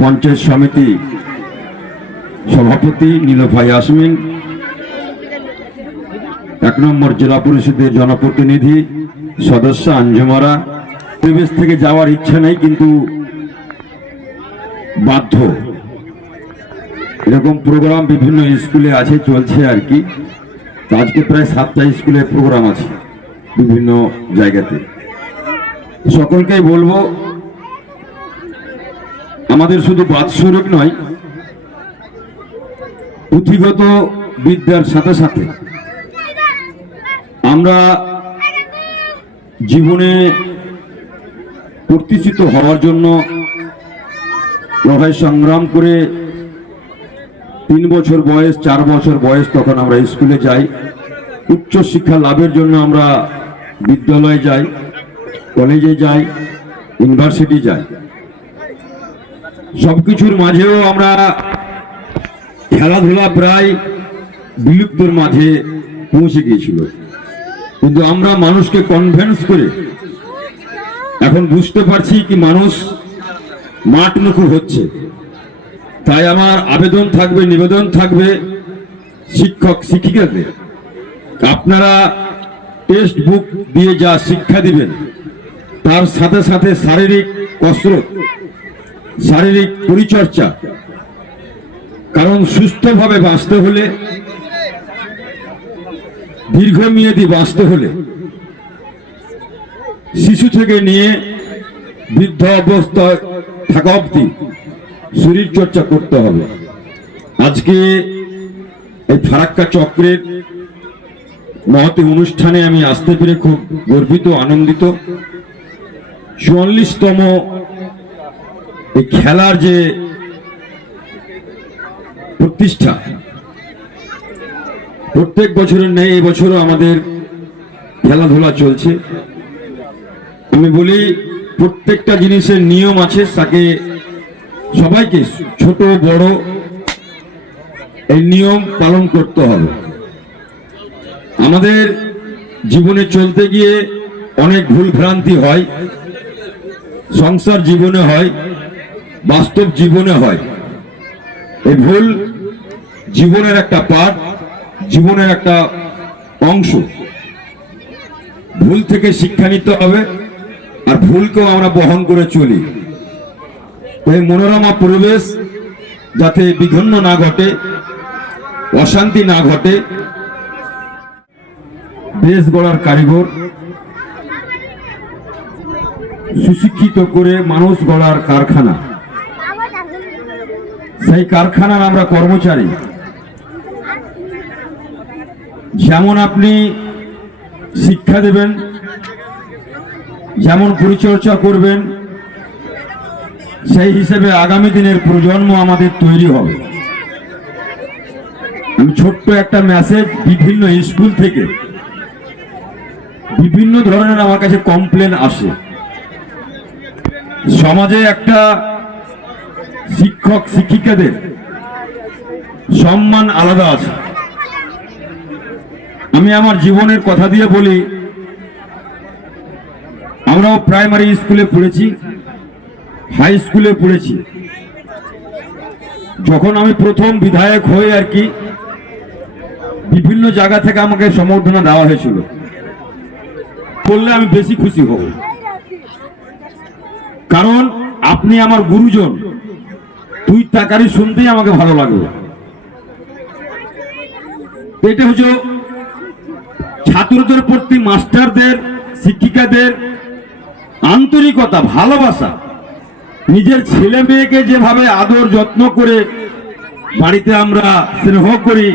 পঞ্চায়েত সমিতি সভাপতি নীলভাই আসমিন, এক নম্বর জেলা পরিষদের জনপ্রতিনিধি সদস্য আঞ্জুমারা। পরিবেশ থেকে যাওয়ার ইচ্ছা নেই, কিন্তু বাধ্য। এরকম প্রোগ্রাম বিভিন্ন স্কুলে আছে, চলছে আর কি। আজকে প্রায় সাতটা স্কুলে প্রোগ্রাম আছে বিভিন্ন জায়গাতে। সকলকেই বলব আমাদের শুধু বাৎসরিক নয়, পুঁথিগত বিদ্যার সাথে সাথে আমরা জীবনে প্রতিষ্ঠিত হওয়ার জন্য লড়াই সংগ্রাম করে তিন বছর বয়স, চার বছর বয়স তখন আমরা স্কুলে যাই। উচ্চ শিক্ষা লাভের জন্য আমরা বিদ্যালয়ে যাই, কলেজে যাই, ইউনিভার্সিটি যাই। সবকিছুর মাঝেও আমরা খেলাধুলা প্রায় বিলুপ্তর মাঝে পৌঁছে গিয়েছিল। কিন্তু আমরা মানুষকে কনভেন্স করে এখন বুঝতে পারছি কি মানুষ মাঠমুখী হচ্ছে। তাই আমার আবেদন থাকবে, নিবেদন থাকবে শিক্ষক শিক্ষিকাদের আপনারা টেক্সট বুক দিয়ে যা শিক্ষা দিবেন, তার সাথে সাথে শারীরিক কসরত শারীরিক পরিচর্যা। কারণ সুস্থভাবে বাঁচতে হলে, দীর্ঘমেয়াদী বাঁচতে হলে, শিশু থেকে নিয়ে বৃদ্ধ অবস্থায় থাকা অবধি শরীর চর্চা করতে হবে। আজকে এই ফারাক্কা চক্রের মহতি অনুষ্ঠানে আমি আসতে পেরে খুব গর্বিত, আনন্দিত। চুয়াল্লিশতম এই খেলার যে প্রতিষ্ঠা, প্রত্যেক বছরের নেই এই বছরও আমাদের খেলাধুলা চলছে। আমি বলি, প্রত্যেকটা জিনিসের নিয়ম আছে, তাকে সবাইকে ছোট, বড় এই নিয়ম পালন করতে হবে। আমাদের জীবনে চলতে গিয়ে অনেক ভুল ভ্রান্তি হয়, সংসার জীবনে হয়। বাস্তব জীবনে হয়। এই ভুল জীবনের একটা পাঠ, জীবনের একটা অংশ। ভুল থেকে শিক্ষা নিতে হবে আর ভুলকেও আমরা বহন করে চলি। এই মনোরমা পরিবেশ যাতে বিঘ্ন না ঘটে, অশান্তি না ঘটে, দেশ গড়ার কারিগর, সুশিক্ষিত করে মানুষ গড়ার কারখানা। সেই কারখানার আমরা কর্মচারী। যেমন আপনি শিক্ষা দেবেন, যেমন পরিচর্যা করবেন, সেই হিসেবে আগামী দিনের প্রজন্ম আমাদের তৈরি হবে। আমি ছোট্ট একটা মেসেজ বিভিন্ন স্কুল থেকে, বিভিন্ন ধরনের আমার কাছে কমপ্লেন আসে। সমাজে একটা শিক্ষক, শিক্ষিকাদের সম্মান আলাদা আছে। আমি আমার জীবনের কথা দিয়ে বলি, আমরাও প্রাইমারি স্কুলে পড়েছি হাই স্কুলে পড়েছি। যখন আমি প্রথম বিধায়ক হয়ে আর কি বিভিন্ন জায়গা থেকে আমাকে সম্বর্ধনা দেওয়া হয়েছিল। বললে আমি বেশি খুশি হব। কারণ আপনি আমার গুরুজন। তুই তাকারি শুনতেই আমাকে ভালো লাগবে এটা হচ্ছে ছাত্রদের প্রতি মাস্টারদের, শিক্ষিকাদের আন্তরিকতা, ভালোবাসা। নিজের ছেলে মেয়েকে যেভাবে আদর যত্ন করে বাড়িতে আমরা স্নেহ করি